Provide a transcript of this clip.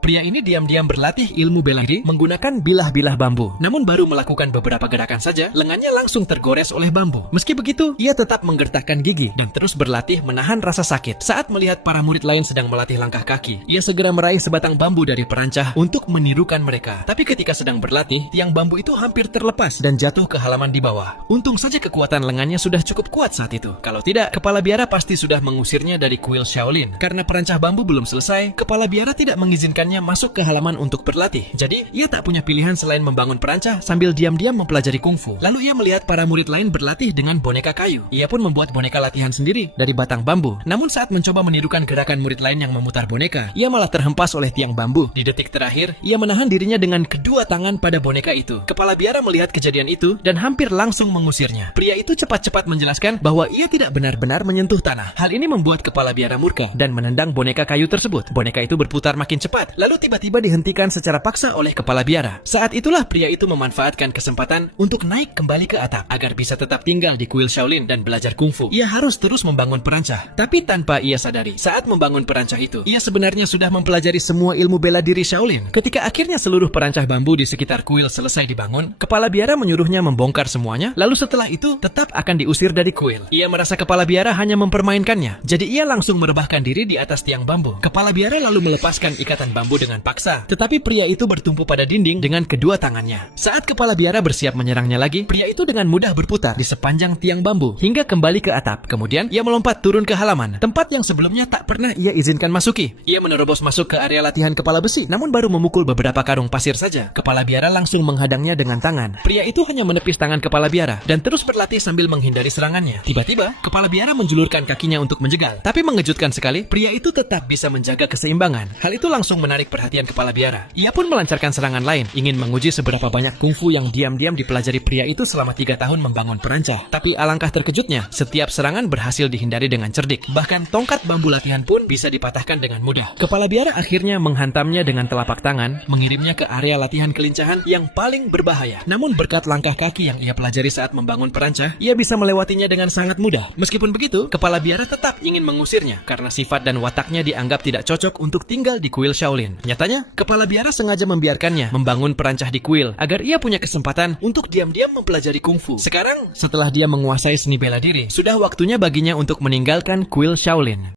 Pria ini diam-diam berlatih ilmu bela diri menggunakan bilah-bilah bambu. Namun baru melakukan beberapa gerakan saja, lengannya langsung tergores oleh bambu. Meski begitu, ia tetap menggertakkan gigi dan terus berlatih menahan rasa sakit. Saat melihat para murid lain sedang melatih langkah kaki, ia segera meraih sebatang bambu dari perancah untuk menirukan mereka. Tapi ketika sedang berlatih, tiang bambu itu hampir terlepas dan jatuh ke halaman di bawah. Untung saja kekuatan lengannya sudah cukup kuat saat itu. Kalau tidak, kepala biara pasti sudah mengusirnya dari kuil Shaolin. Karena perancah bambu belum selesai, kepala biara tidak mengizinkan masuk ke halaman untuk berlatih. Jadi, ia tak punya pilihan selain membangun perancah sambil diam-diam mempelajari kungfu. Lalu ia melihat para murid lain berlatih dengan boneka kayu. Ia pun membuat boneka latihan sendiri dari batang bambu. Namun saat mencoba menirukan gerakan murid lain yang memutar boneka, ia malah terhempas oleh tiang bambu. Di detik terakhir, ia menahan dirinya dengan kedua tangan pada boneka itu. Kepala biara melihat kejadian itu dan hampir langsung mengusirnya. Pria itu cepat-cepat menjelaskan bahwa ia tidak benar-benar menyentuh tanah. Hal ini membuat kepala biara murka dan menendang boneka kayu tersebut. Boneka itu berputar makin cepat, lalu tiba-tiba dihentikan secara paksa oleh kepala biara. Saat itulah pria itu memanfaatkan kesempatan untuk naik kembali ke atap agar bisa tetap tinggal di kuil Shaolin dan belajar kungfu. Ia harus terus membangun perancah. Tapi tanpa ia sadari, saat membangun perancah itu, ia sebenarnya sudah mempelajari semua ilmu bela diri Shaolin. Ketika akhirnya seluruh perancah bambu di sekitar kuil selesai dibangun, kepala biara menyuruhnya membongkar semuanya, lalu setelah itu tetap akan diusir dari kuil. Ia merasa kepala biara hanya mempermainkannya, jadi ia langsung merebahkan diri di atas tiang bambu. Kepala biara lalu melepaskan ikatan bambu dengan paksa, tetapi pria itu bertumpu pada dinding dengan kedua tangannya. Saat kepala biara bersiap menyerangnya lagi, pria itu dengan mudah berputar di sepanjang tiang bambu hingga kembali ke atap. Kemudian ia melompat turun ke halaman, tempat yang sebelumnya tak pernah ia izinkan masuki. Ia menerobos masuk ke area latihan kepala besi, namun baru memukul beberapa karung pasir saja. Kepala biara langsung menghadangnya dengan tangan. Pria itu hanya menepis tangan kepala biara dan terus berlatih sambil menghindari serangannya. Tiba-tiba, kepala biara menjulurkan kakinya untuk menjegal. Tapi mengejutkan sekali, pria itu tetap bisa menjaga keseimbangan. Hal itu langsung menarik perhatian kepala biara. Ia pun melancarkan serangan lain, ingin menguji seberapa banyak kungfu yang diam-diam dipelajari pria itu selama 3 tahun membangun perancah. Tapi alangkah terkejutnya, setiap serangan berhasil dihindari dengan cerdik. Bahkan tongkat bambu latihan pun bisa dipatahkan dengan mudah. Kepala biara akhirnya menghantamnya dengan telapak tangan, mengirimnya ke area latihan kelincahan yang paling berbahaya. Namun berkat langkah kaki yang ia pelajari saat membangun perancah, ia bisa melewatinya dengan sangat mudah. Meskipun begitu, kepala biara tetap ingin mengusirnya karena sifat dan wataknya dianggap tidak cocok untuk tinggal di kuil Shaolin. Nyatanya, kepala biara sengaja membiarkannya membangun perancah di kuil agar ia punya kesempatan untuk diam-diam mempelajari kungfu. Sekarang, setelah dia menguasai seni bela diri, sudah waktunya baginya untuk meninggalkan kuil Shaolin.